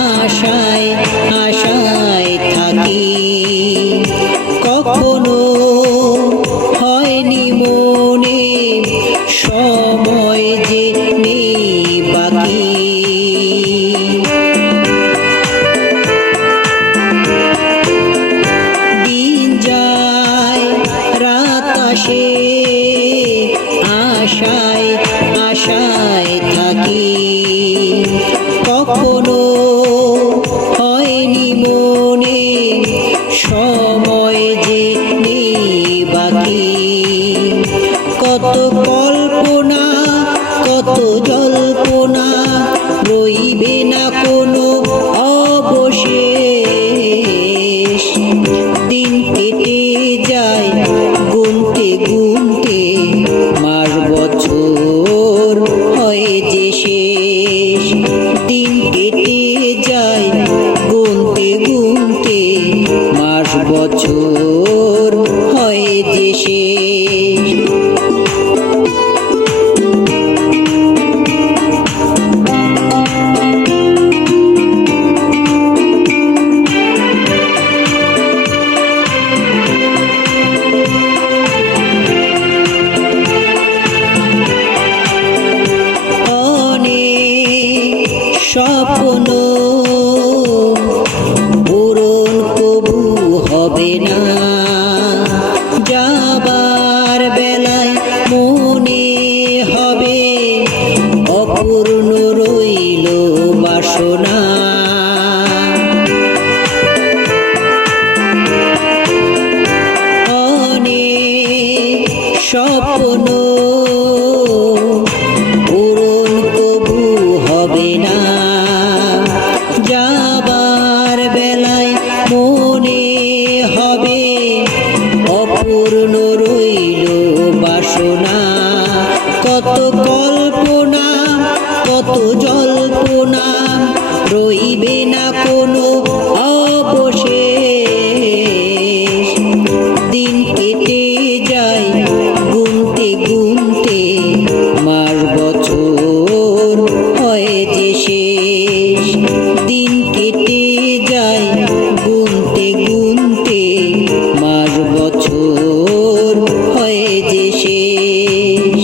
আশায় আশায় থাকি, কখনো হয়নি মনে সময় যে নেই বাকি। দিন যায় রাত আসে, আশায় আশায় থাকি, কখনো হয়নি মনে সময় যে নেই বাকি। কত কল্পনা কত জল্পনা, রইবে না কোনো অবশেষ। দিন কেটে যায় গুনতে গুনতে, মাস বছর হয় যে শেষ। দিন কেটে যায় গুনতে গুনতে, মাস বছর হয় যে শেষ। স্বপ্ন পূরণ কবু হবে না, যাবার বেলায় মনে হবে অপূর্ণ রইল বাসনা। অনেক স্বপ্ন পূরণ কবু হবে না, যাবার বেলায় মনে হবে অপূর্ণ রইল বাসনা। কত কল্পনা কত জল্পনা, রইবে না কোনো অবশেষ। দিন কেটে যায় গুনতে গুনতে, মাস বছর হয় যে শেষ। দিন কেটে যায় গুনতে গুনতে, মাস বছর হয় যে শেষ।